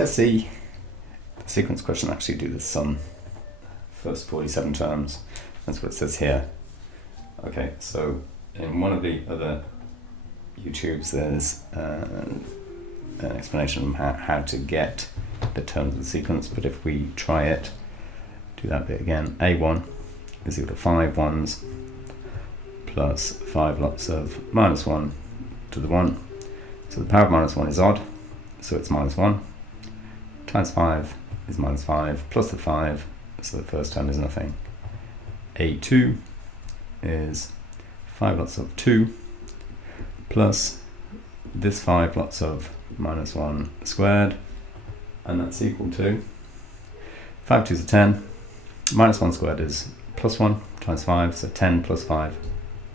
Test C, the sequence question actually do the sum, first 47 terms. That's what it says here. Okay, so in one of the other YouTubes there's an explanation of how to get the terms of the sequence, but if we try it, do that bit again, A1 is equal to 5 ones plus 5 lots of minus 1 to the 1. So the power of minus 1 is odd, so it's minus 1, times 5 is minus 5, plus the 5, so the first term is nothing. A2 is 5 lots of 2 plus this 5 lots of minus 1 squared, and that's equal to 5 2s are 10, minus 1 squared is plus 1 times 5, so 10 plus 5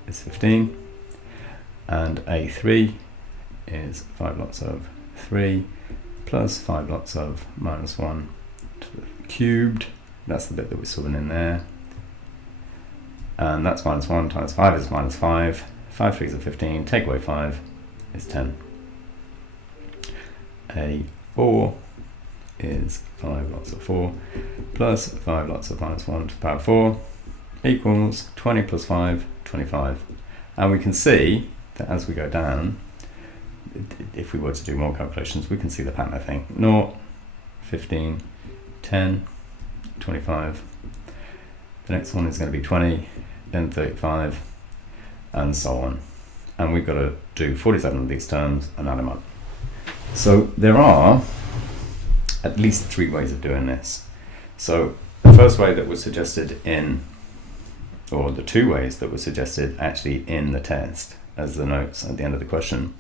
is 15, and A3 is 5 lots of 3 plus 5 lots of minus 1 to the cubed, that's the bit that we're sorting in there, and that's minus 1 times 5 is minus 5, 5 3s are 15, take away 5 is 10. A4 is 5 lots of 4 plus 5 lots of minus 1 to the power 4 equals 20 plus 5, 25. And we can see that as we go down, if we were to do more calculations, we can see the pattern, I think. 0, 15, 10, 25. The next one is going to be 20, then 35, and so on. And we've got to do 47 of these terms and add them up. So there are at least 3 ways of doing this. So the first way that was suggested in, or the 2 ways that were suggested actually in the test as the notes at the end of the question,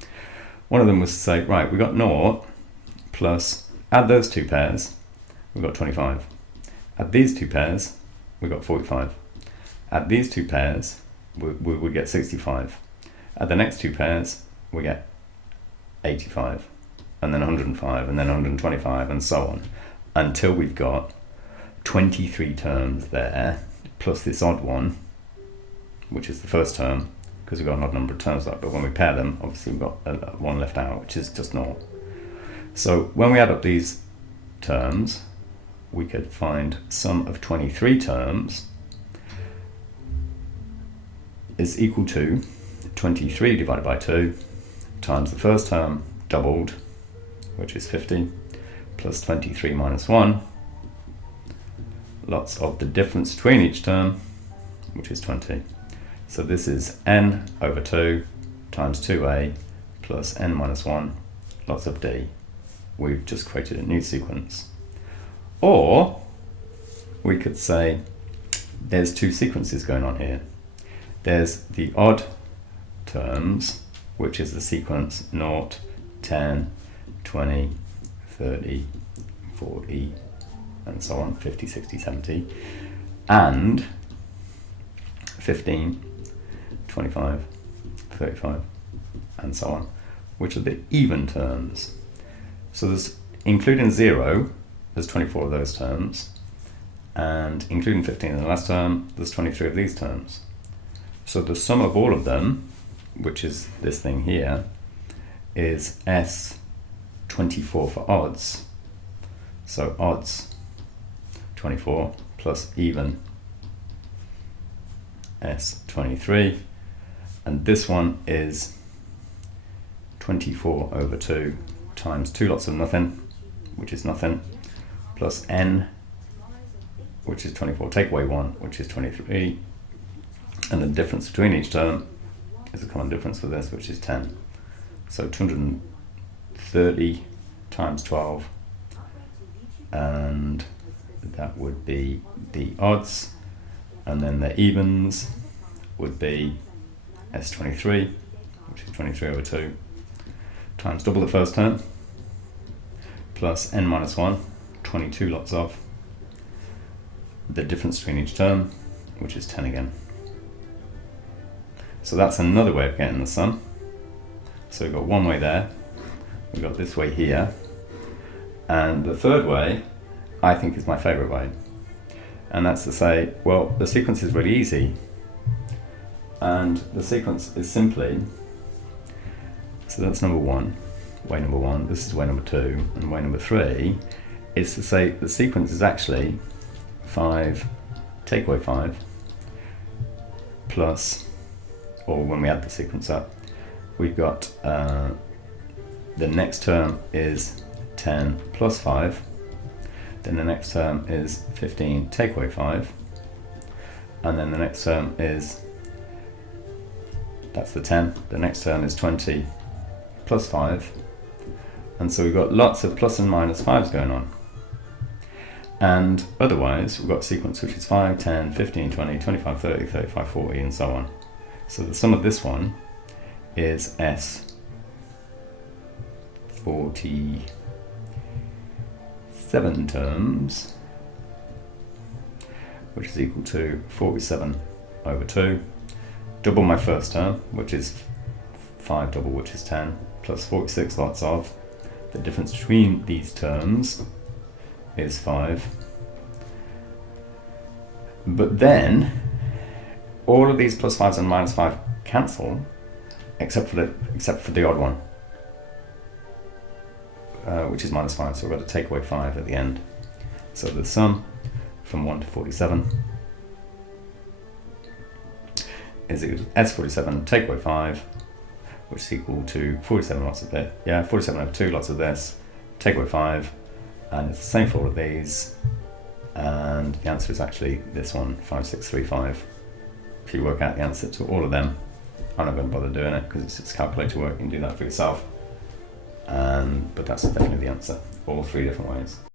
one of them was to say, right, we got 0 plus, add those 2 pairs, we got 25. Add these 2 pairs, we got 45. Add these 2 pairs, we get 65. Add the next 2 pairs, we get 85, and then 105, and then 125, and so on, until we've got 23 terms there, plus this odd one, which is the first term, because we've got an odd number of terms like, but when we pair them, obviously we've got one left out, which is just 0. So when we add up these terms, we could find sum of 23 terms is equal to 23 divided by 2 times the first term doubled, which is 50, plus 23 minus 1, lots of the difference between each term, which is 20. So this is n over 2 times 2a plus n minus 1, lots of d. We've just created a new sequence. Or we could say there's 2 sequences going on here. There's the odd terms, which is the sequence 0, 10, 20, 30, 40, and so on, 50, 60, 70, and 15, 25, 35, and so on, which are the even terms. So there's, including 0, there's 24 of those terms, and including 15 in the last term, there's 23 of these terms. So the sum of all of them, which is this thing here, is S24 for odds. So odds 24 plus even S23, and this one is 24 over 2 times 2 lots of nothing, which is nothing, plus n, which is 24, take away 1, which is 23, and the difference between each term is a common difference for this, which is 10. So 230 times 12, and that would be the odds, and then the evens would be S23, which is 23 over 2, times double the first term, plus n minus 1, 22 lots of the difference between each term, which is 10 again. So that's another way of getting the sum. So we've got one way there, we've got this way here, and the third way I think is my favourite way, and that's to say, well, the sequence is really easy, and the sequence is simply, so that's number 1, way number 1, this is way number 2, and way number 3 is to say the sequence is actually 5, take away 5, plus, or when we add the sequence up, we've got the next term is 10 plus 5, then the next term is 15, take away 5, and then the next term is, that's the 10, the next term is 20 plus 5, and so we've got lots of plus and minus 5s going on. And otherwise we've got a sequence which is 5, 10, 15, 20, 25, 30, 35, 40 and so on. So the sum of this one is S 47 terms, which is equal to 47 over 2, double my first term, which is 5 double, which is 10, plus 46 lots of. The difference between these terms is 5. But then all of these plus 5s and minus 5 cancel, except for the odd one, which is minus 5. So we've got to take away 5 at the end. So the sum from 1 to 47 is equal to S47 take away 5, which is equal to 47 lots of this. 47 over 2 lots of this, take away 5, and it's the same for all of these. And the answer is actually this one, 5635. If you work out the answer to all of them, I'm not going to bother doing it because it's calculator work. You can do that for yourself. But that's definitely the answer, all 3 different ways.